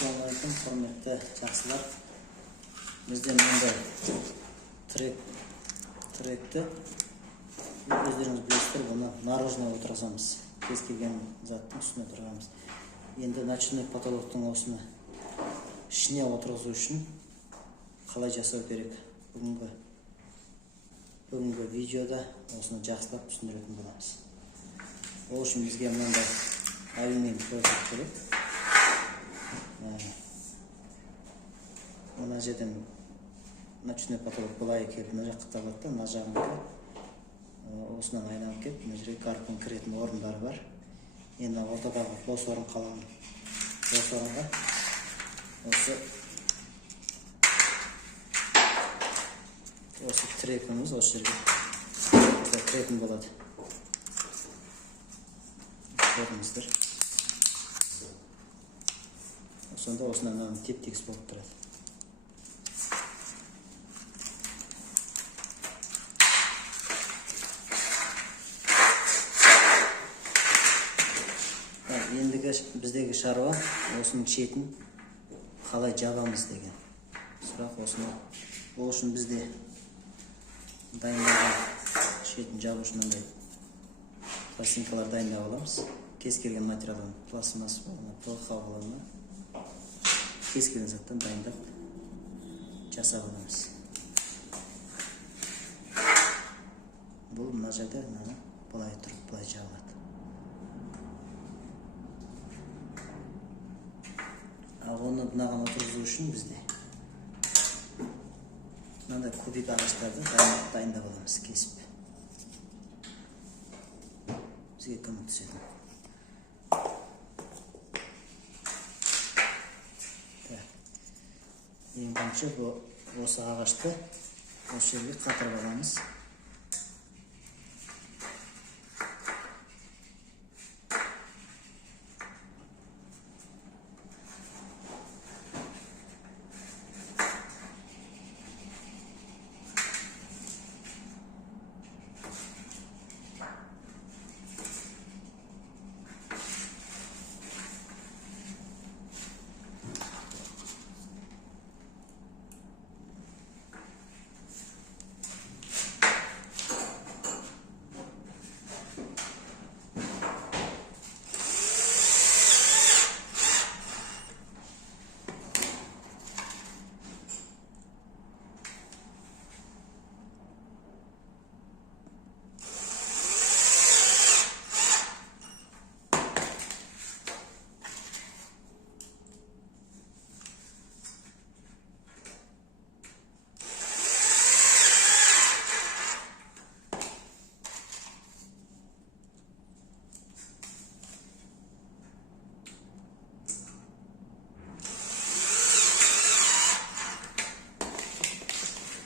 Assalamualaikum hurmatli жақсылар. Бізде мынандай тіректі өздеріңіз білесіздер, бұны наружно отырғызамыз. Кез келген заттың үстіне отырғызамыз. Енді ночной потолоктың осыны ішіне отырғызу үшін қалай жасау керек? Бүгінгі видеода осыны жақсылап түсіндіретін боламыз. Ол үшін бізге мынандай алюминий пластик керек. Мына жерден ночной потолок былай келіп, мына жаққа табады, мына жағында осынан айналып келіп, мына жерге гарпун кіретін орындары бар. Енді ортадағы бос орын қалған бос орынға осы тірекіміз осы жерге кіретін болады. Көрдіңіздер. Сонда осынан теп-тегіс болып тұрады. Ендігі біздегі шаруа осының шетін қалай жабамыз деген сұрақ. Ол үшін бізде дайындалған шетін жабу үшін мындай пластинкалар дайындап аламыз. Кез келген материалдан, пластмасс болма, ПВХ болма, кез келген заттан дайындап жасап аламыз. Бұл мына жерде былай тұрып, былай жабылады. Ал оны мынаған отырғызу үшін бізде мынандай кубик ағаштарды дайындап аламыз, кесіп. Бізге көмектеседі. Ең бірінші осы ағашты осы жерге қатырып аламыз.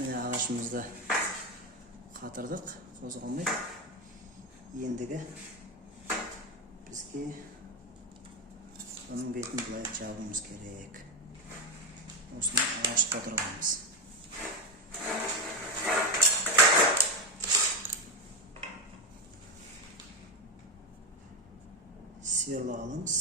Міне ағашымызды қатырдық, қозғалмай. Ендігі бізге оның бетін бұлай жабуымыз керек. Осыны ағаш қатырғанымыз. Сверло алымыз.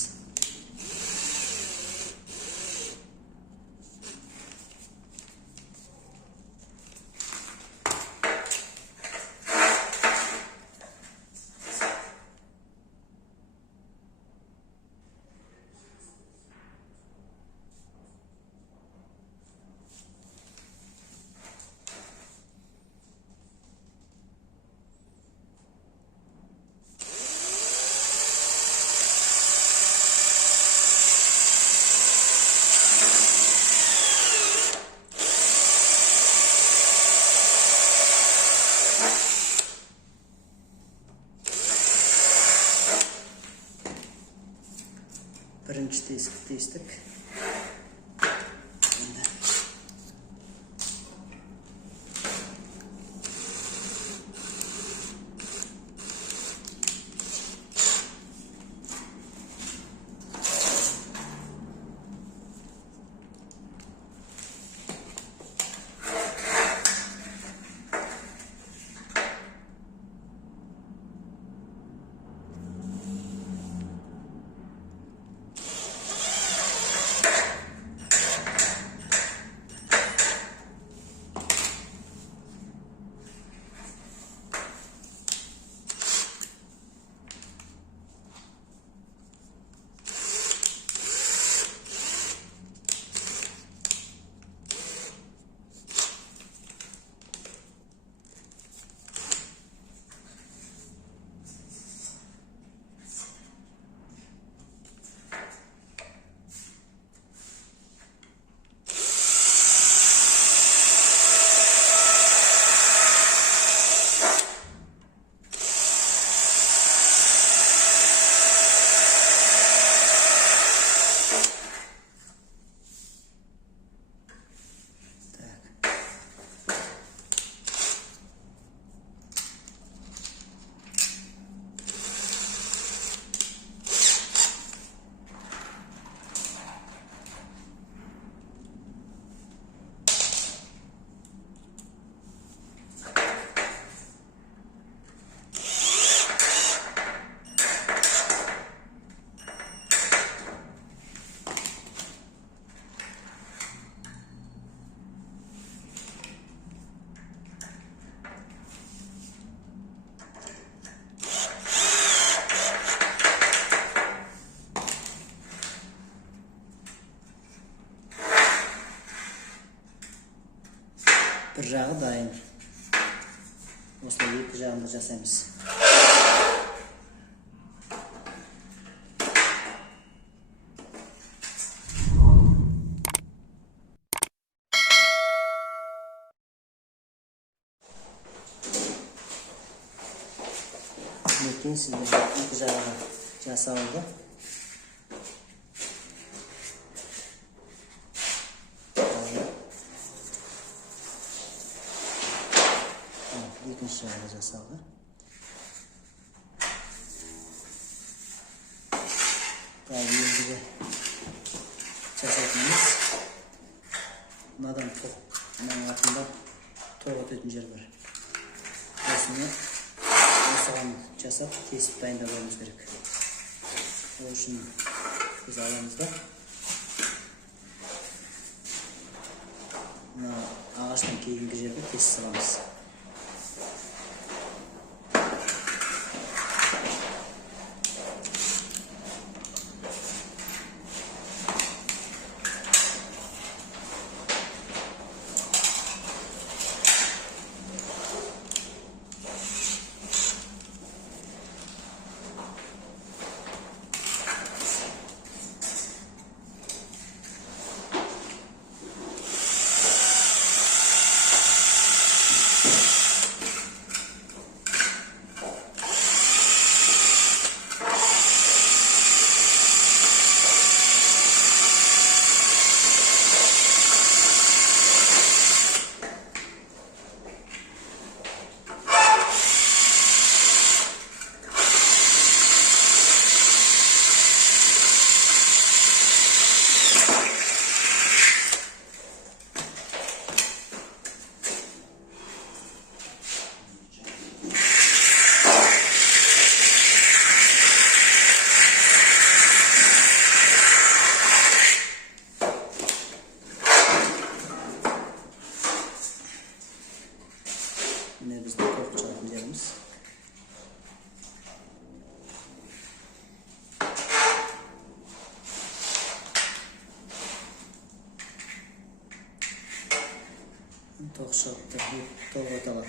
Бірінші тестік. Bir жағы дайын. Осылай екі жағында жасаймыз. Мекен сіздер екі жағына жасалды. Екінші жағына жасалды. Ендігі жасайтынымыз мынадан мынаның артында тоқ өтетін жер бар. Осыны осыған жасап кесіп дайындауымыз керек. Ол үшін біз аламыз да мына ағаштан кейінгі жерді кесіп саламыз. Yine biz de korku çalalım yerimiz. Toqşaqda toq atalat.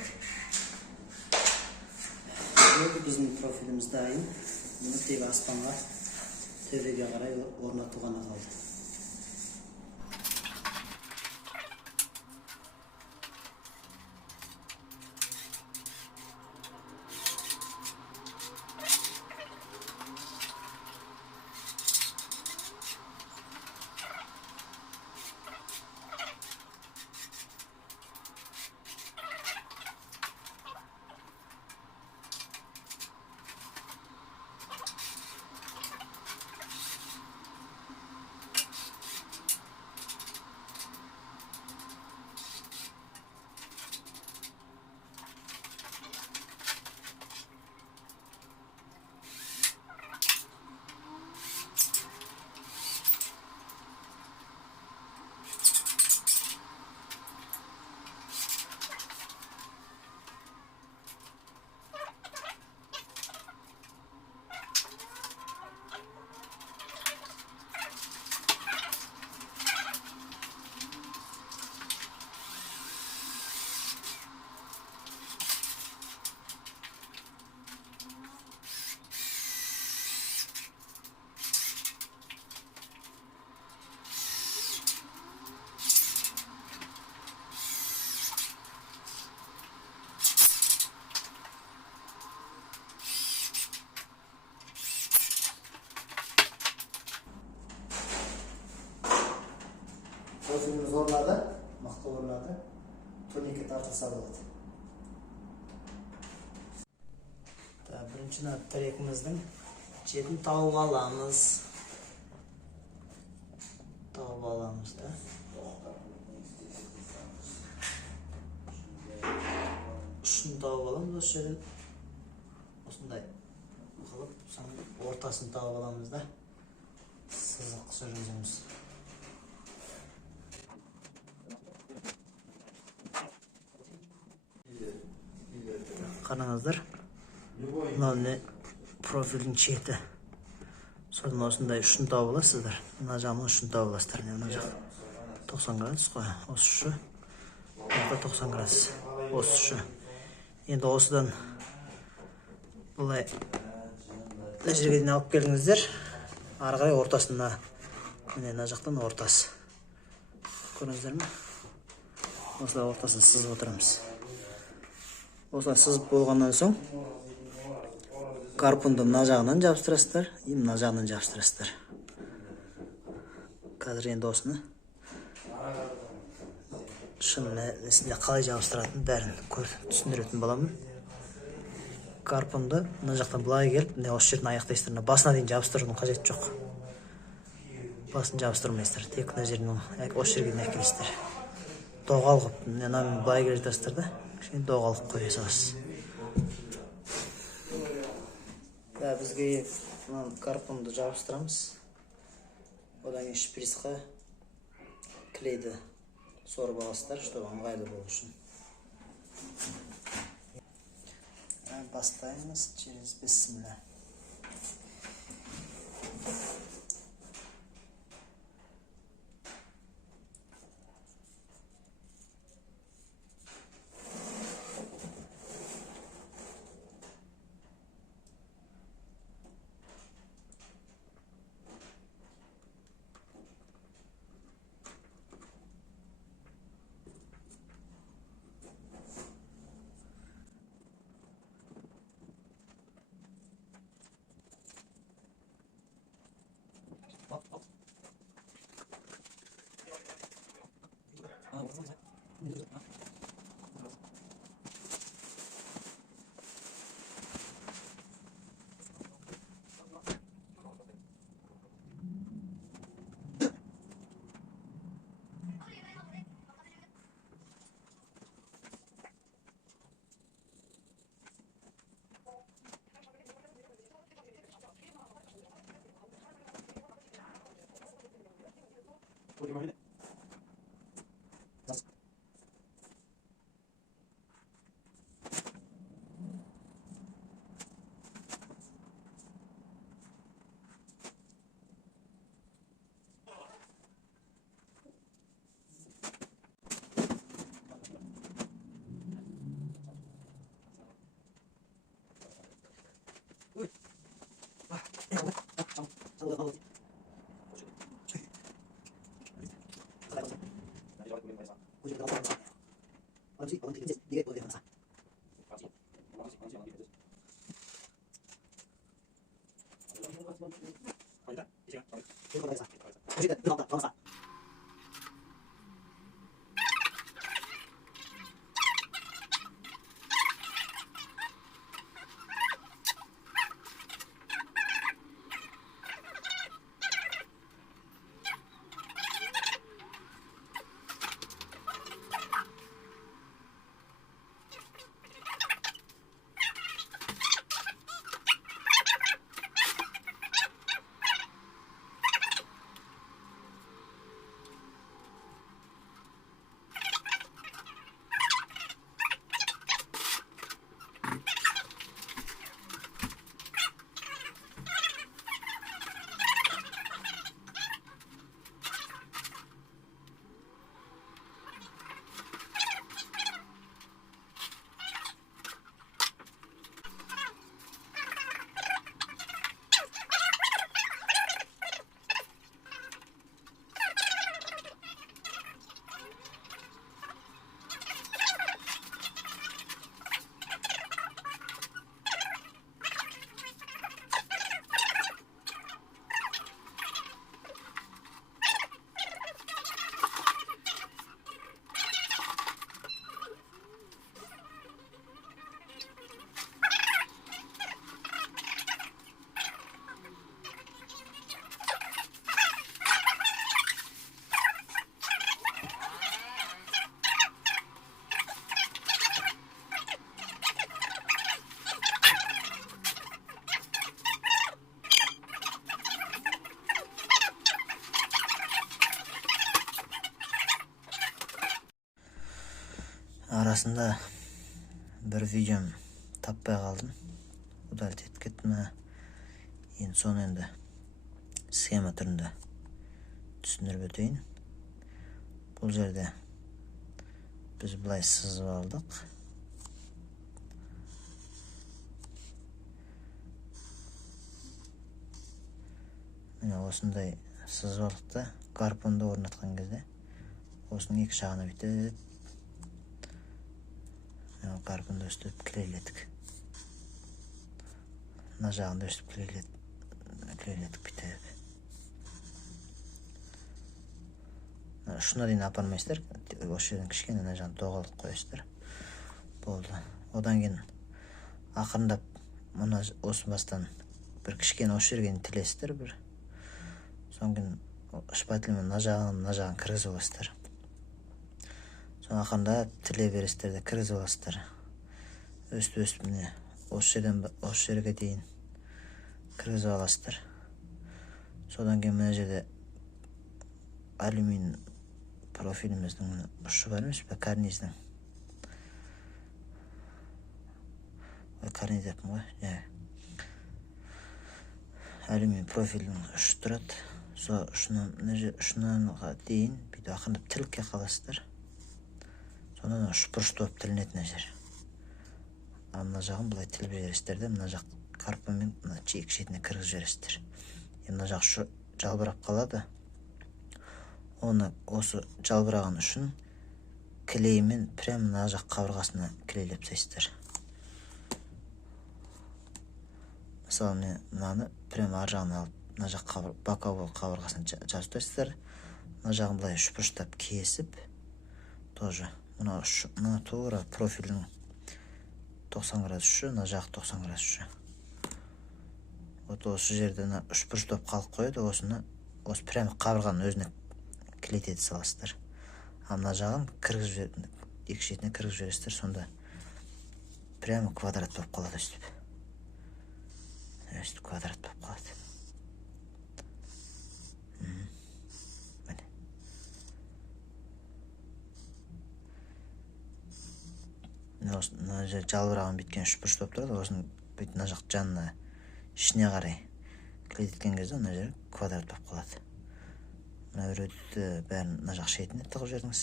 Bu bizim profilimiz dayım. Bunu teg aspanға төбеге қарай орнату ғана қалды. Profilimiz orladı, mıқты orladı. Turnike tartılsa болады. Birinci tirekimizдің жетін тауып аламыз. Tauып alamız da. Şunu tauып alamız. Осы жерден осындай қылып, ортасын tauып alamız da. Сызық жүргіземіз. Қараңыздар. Мына профилдің шеті. Содан осындай ұшын тауып аласыздар. Мына жағын ұшын тауып аласыздар. Мына жақ 90 градус қой. Осы ұшы 90 градус осы şu. Енді осыдан бұлай жерге дейін алып келдіңіздер. Ары қарай ортасына, міне мына жақтан ортасы. Көрдіңіздер ме? Осылай ортасын сызып отырамыз. Осылай сызып болғаннан соң гарпунды мына жағынан жабыстырасыздар, мына жағынан жабыстырасыздар. Қазір енді осыны шын несінде қалай жабыстыратынын бәрін түсіндіретін боламын. Гарпунды мына жақтан былай келіп, міне осы жерден аяқтайсыздар. Басына дейін жабыстырудың қажеті жоқ. Басын жабыстырмайсыздар, тек мына жерден осы жерге дейін әкелесіздер. Доғал қылып, мынамен былай келе жатасыздар да, кішкене доғал қылып қоя саласыз. Бізге гарпунды жабыстырамыз. Одан кейін шприцқа клейді сорып аласыздар, чтобы ыңғайлы болу үшін. Бастаймыз через бисмилля. Arasında bir videom topпай қалдым. Удалить етіп кеттім. Енді соны енді схема түрінде түсіндіріп өтейін. Бұл жерде Biz былай сызып алдық. Міне осындай сызып алдық та, гарпонды орнатқан кезде осының екі жағына бүйтіп гарпонды өстіп кілейледік. Мына жағында өстіп кілейледік бүйтіп. Шuna дейін апармайсыздар, осы жерден кішкене мына жағын доғалып қойасыздар. Болды. Одан кейін ақырындап осы бастан бір кішкене осы жерге тілесіздер бір. Содан кейін шпателмен мына жағын кіргізіп аласыздар. Содан ақырындап тіле бересіздер де кіргізіп аласыздар. Өстіп міне осы жерге дейін кіргізіп аласыздар. Содан кейін мына жерде алюминий профиліміздің ұшы бар емес пе, карниздің. Карниз деппін ғой, алюминий профилдің ұшы тұрады. Сол ұшынан дейін бүйтіп ақырындап тілікке қаласыздар. Сонан ұшпұрышты болып тілінеді мына жер. Мына жағын былай тіліп жібересіздер де, мына жақ карпонмен екі шетіне кіргізіп жібересіздер. Мына жақ жалбырап қалады. Оны осы жалбыраған үшін клеймен прям мына жақ қабырғасына клейлеп тастайсыздар. Мысалы, мен мынаны прям ар жағына алып, мына жақ боковой қабырғасына жазып тастайсыздар. Мына жағын былай үшпұрыштап кесіп, тоже мына тура профилінің 90 градус ұшы, мына жақ 90 градус ұшы. Осы жерде үшпұрыштап қалып қойды, осы прям қабырғаның өзіне клейтеді саласыздар. Мына жағын екі шетіне кіргізіп жібересіздер, сонда прямо квадрат болып қалады өстіп. Өстіп квадрат болып қалады. Мына жер жалбыраған біткен үшбұрыш болып тұрады, осының мына жақ жанына ішіне қарай клейтеткен кезде мына жер квадрат болып қалады. Мына үреті бәрін мына жақ шетіне тығып жібердіңіз.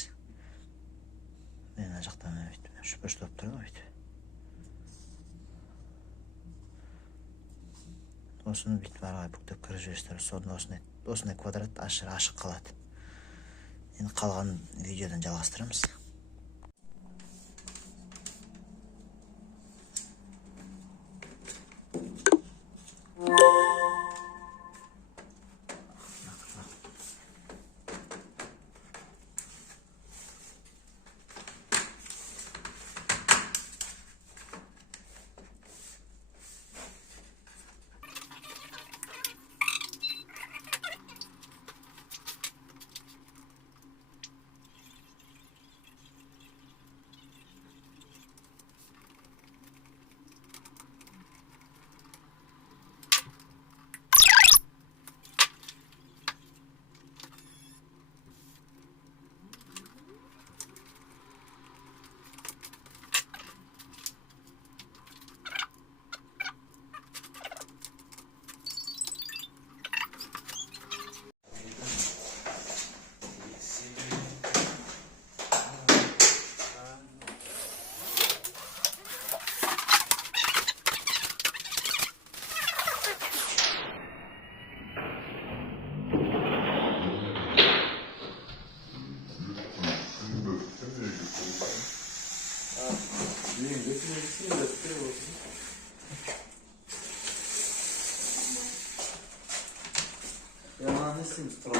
Мына жақтан үшбұрыш болып тұрады ғой. Осыны бүйтіп арғай бүктеп кіріп жібересіздер. Содан осындай квадрат ашық қалады. Енді қалған видеодан жалғастырамыз. Я на несим строго.